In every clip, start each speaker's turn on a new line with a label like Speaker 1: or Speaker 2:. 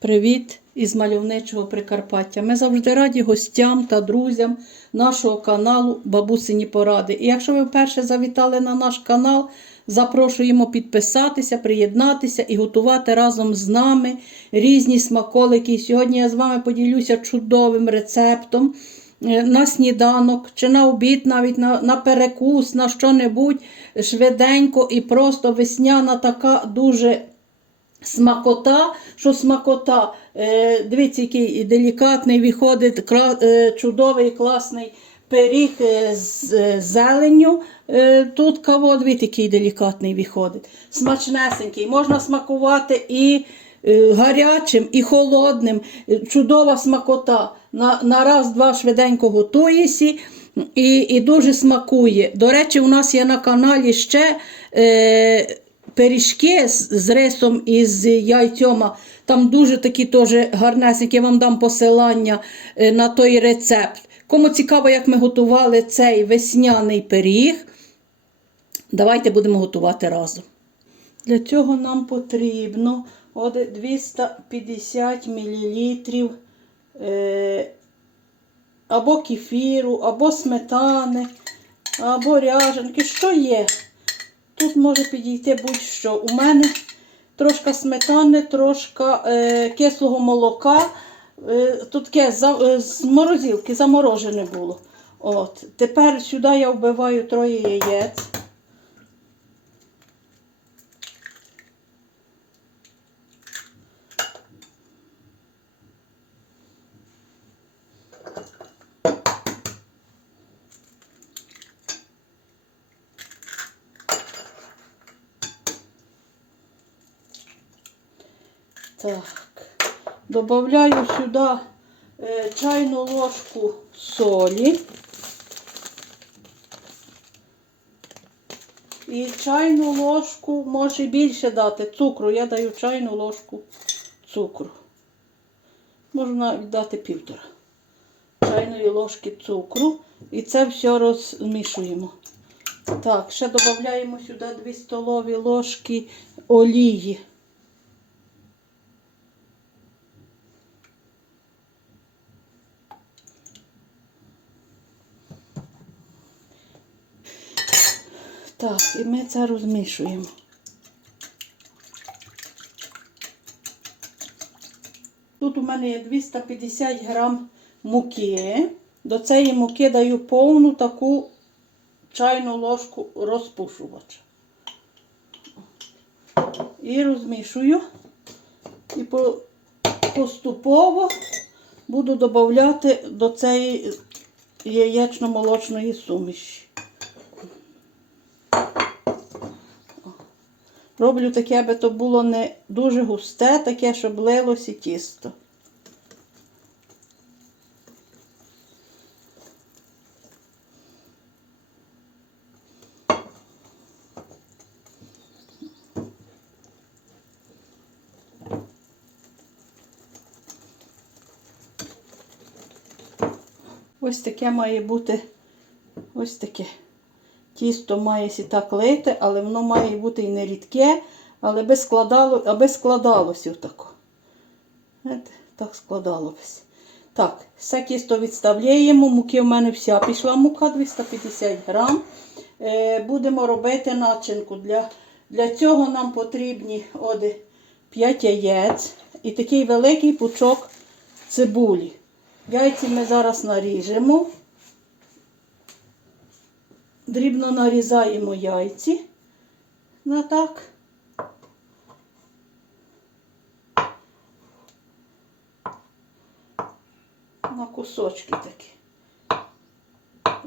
Speaker 1: Привіт із мальовничого Прикарпаття. Ми завжди раді гостям та друзям нашого каналу Бабусині Поради. І якщо ви вперше завітали на наш канал, запрошуємо підписатися, приєднатися і готувати разом з нами різні смаколики. І Сьогодні я з вами поділюся чудовим рецептом е, на сніданок чи на обід, навіть на, на перекус, на що-небудь швиденько і просто весняна така дуже смакота, що смакота. Е, дивіться, який делікатний виходить, е, чудовий, класний пиріг е, з зеленню. Тут каво, дивіться, який делікатний виходить. Смачнесенький. Можна смакувати і гарячим, і холодним. Чудова смакота. На, на раз-два швиденько готуєсі. І, і дуже смакує. До речі, у нас є на каналі ще е, пиріжки з, рисом і з яйцьома. Там дуже такі теж гарнесенькі. Я вам дам посилання е, на той рецепт. Кому цікаво, як ми готували цей весняний пиріг, давайте будемо готувати разом. Для цього нам потрібно от 250 мл е, або кефіру, або сметани, або ряженки, що є. Тут може підійти будь-що. У мене трошка сметани, трошка е, кислого молока. Е, тут таке за, е, з морозилки заморожене було. От. Тепер сюди я вбиваю троє яєць. Так. Добавляю сюди е, чайну ложку солі. І чайну ложку, може більше дати цукру. Я даю чайну ложку цукру. Можна віддати півтора чайної ложки цукру. І це все розмішуємо. Так, ще додаємо сюди 2 столові ложки олії. Так, і ми це розмішуємо. Тут у мене є 250 грам муки. До цієї муки даю повну таку чайну ложку розпушувача. І розмішую. І поступово буду додати до цієї яєчно-молочної суміші. Роблю таке, аби то було не дуже густе, таке, щоб лилося тісто. Ось таке має бути ось таке. Тісто має сі так лити, але воно має бути і не рідке, але би складало, аби складалося отако. Так складалося. Так, все тісто відставляємо. Муки в мене вся пішла мука 250 грам. Е, будемо робити начинку. Для, для цього нам потрібні от, 5 яєць і такий великий пучок цибулі. Яйці ми зараз наріжемо. Дрібно нарізаємо яйці. На так. На кусочки такі.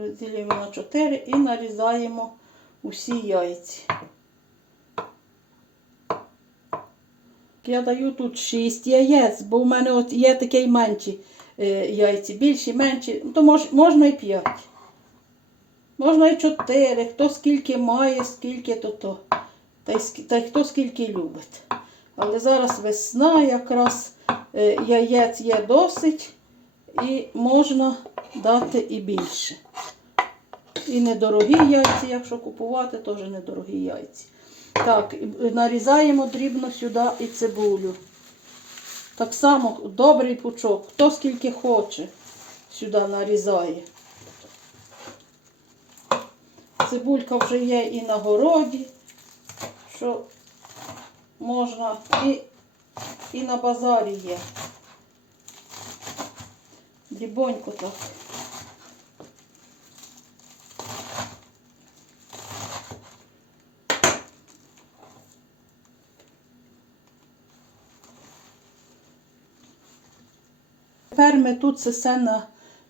Speaker 1: Розділюємо на 4 і нарізаємо усі яйці. Я даю тут 6 яєць, бо в мене от є такі менші е, яйці, більші, менші, то мож, можна і 5. Можна і 4, хто скільки має, скільки то то. Та й, та й хто скільки любить. Але зараз весна, якраз е, яєць є досить і можна дати і більше. І недорогі яйці, якщо купувати, теж недорогі яйці. Так, нарізаємо дрібно сюди і цибулю. Так само добрий пучок, хто скільки хоче, сюди нарізає. Цибулька вже є і на городі, що можна, і, і на базарі є. Дрібонько так. Тепер ми тут це все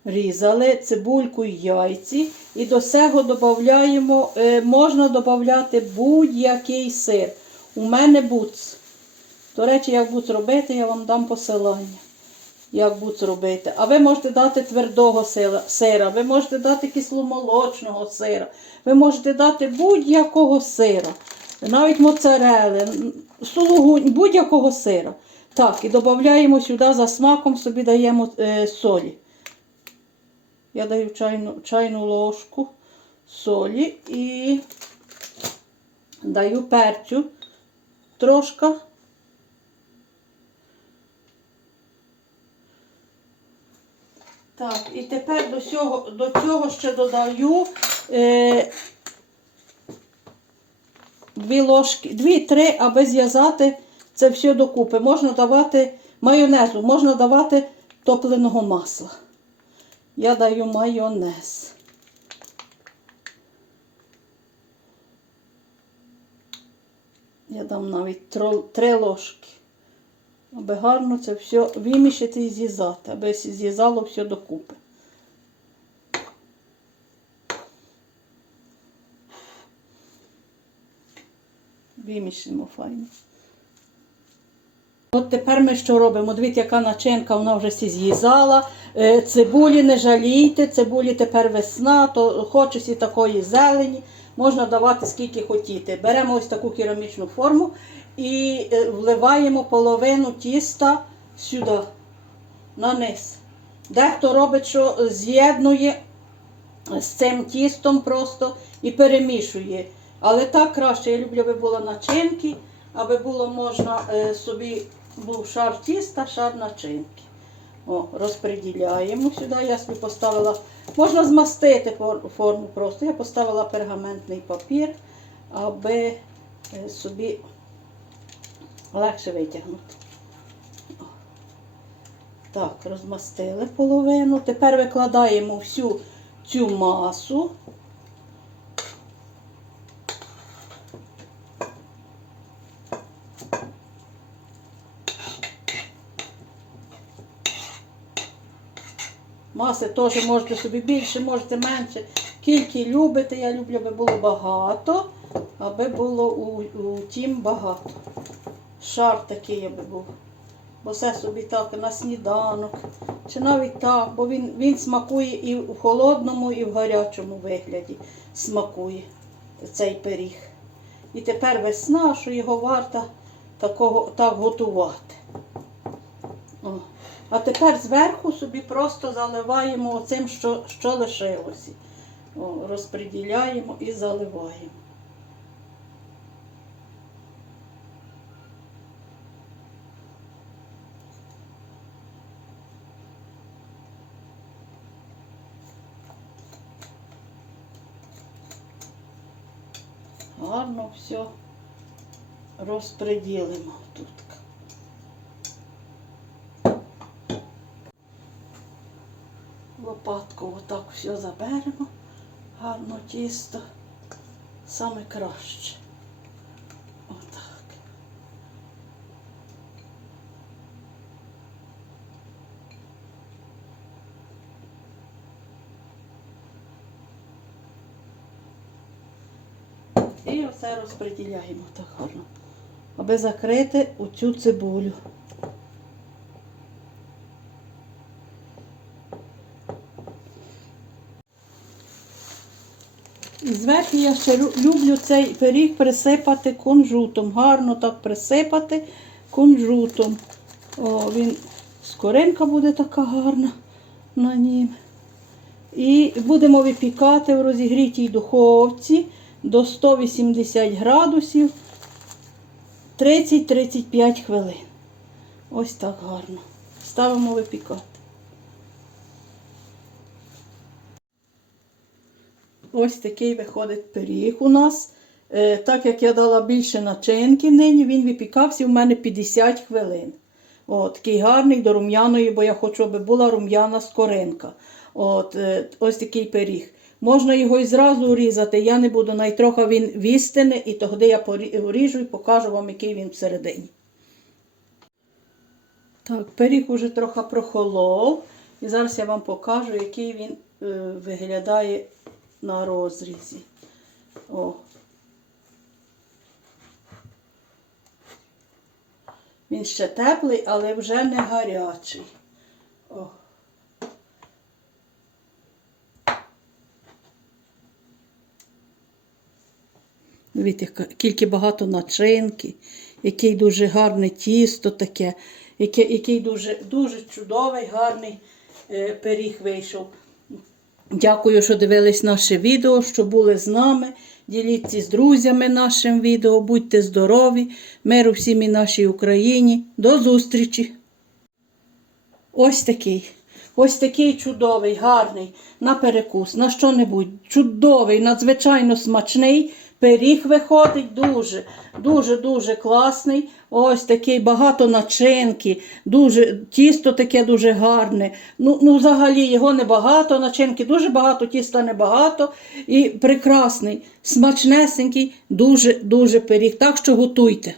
Speaker 1: нарізали, цибульку і яйці. І до цього додаємо, е, можна додати будь-який сир. У мене буц. До речі, як буц робити, я вам дам посилання. Як буц робити. А ви можете дати твердого сира, ви можете дати кисломолочного сира, ви можете дати будь-якого сира, навіть моцарели, сулугунь, будь-якого сира. Так, і додаємо сюди за смаком, собі даємо е, солі. Я даю чайну, чайну ложку солі і даю перцю трошки. Так, і тепер до цього, до цього ще додаю е, дві ложки, дві-три, аби зв'язати це все докупи. Можна давати майонезу, можна давати топленого масла. Я даю майонез. Я дам навіть три ложки. Аби гарно це все вимішати і з'їзати, аби з'їзало все докупи. Вимішимо файно. От тепер ми що робимо? Дивіться, яка начинка, вона вже всі з'їзала. Е, Цибулі не жалійте, цибулі тепер весна, то хочеться такої зелені, можна давати скільки хотіти. Беремо ось таку керамічну форму і е, вливаємо половину тіста сюди, на низ. Дехто робить, що з'єднує з цим тістом просто і перемішує. Але так краще, я люблю, аби було начинки, аби було можна е, собі був шар тіста, шар начинки. О, розподіляємо сюди. Я собі поставила, можна змастити форму просто. Я поставила пергаментний папір, аби е, собі легше витягнути. Так, розмастили половину. Тепер викладаємо всю цю масу. Маси теж можете собі більше, можете менше. Скільки любите, я люблю, аби було багато, аби було у, у тім багато. Шар такий аби був. Бо все собі так на сніданок. Чи навіть так, бо він, він смакує і в холодному, і в гарячому вигляді смакує цей пиріг. І тепер весна, що його варто такого, так готувати. О. А тепер зверху собі просто заливаємо оцим, що, що лишилося. О, розподіляємо і заливаємо. Гарно все розподілимо тут. Лопатку отак все заберемо. Гарно тісто. Саме краще. Отак. І все розподіляємо так гарно. Аби закрити оцю цибулю. І зверху я ще люблю цей пиріг присипати кунжутом. Гарно так присипати кунжутом. О, він скоринка буде така гарна на нім. І будемо випікати в розігрітій духовці до 180 градусів 30-35 хвилин. Ось так гарно. Ставимо випікати. Ось такий виходить пиріг у нас. Е, так як я дала більше начинки нині, він випікався у мене 50 хвилин. От, такий гарний до рум'яної, бо я хочу, аби була рум'яна скоринка. От, е, ось такий пиріг. Можна його і зразу урізати, я не буду, найтрохи він вістине, і тоді я порі- уріжу і покажу вам, який він всередині. Так, пиріг уже трохи прохолов. І зараз я вам покажу, який він е, виглядає на розрізі. О. Він ще теплий, але вже не гарячий. О. Дивіться, скільки багато начинки, який дуже гарне тісто таке, яке, який дуже, дуже чудовий, гарний е, пиріг вийшов. Дякую, що дивились наше відео, що були з нами. Діліться з друзями нашим відео. Будьте здорові, миру всім і нашій Україні. До зустрічі! Ось такий. Ось такий чудовий, гарний на перекус, на що-небудь. Чудовий, надзвичайно смачний. Пиріг виходить дуже, дуже, дуже класний. Ось такий багато начинки, дуже, тісто таке дуже гарне. Ну, ну, взагалі його небагато, начинки, дуже багато, тіста небагато. І прекрасний, смачнесенький, дуже, дуже пиріг. Так що готуйте.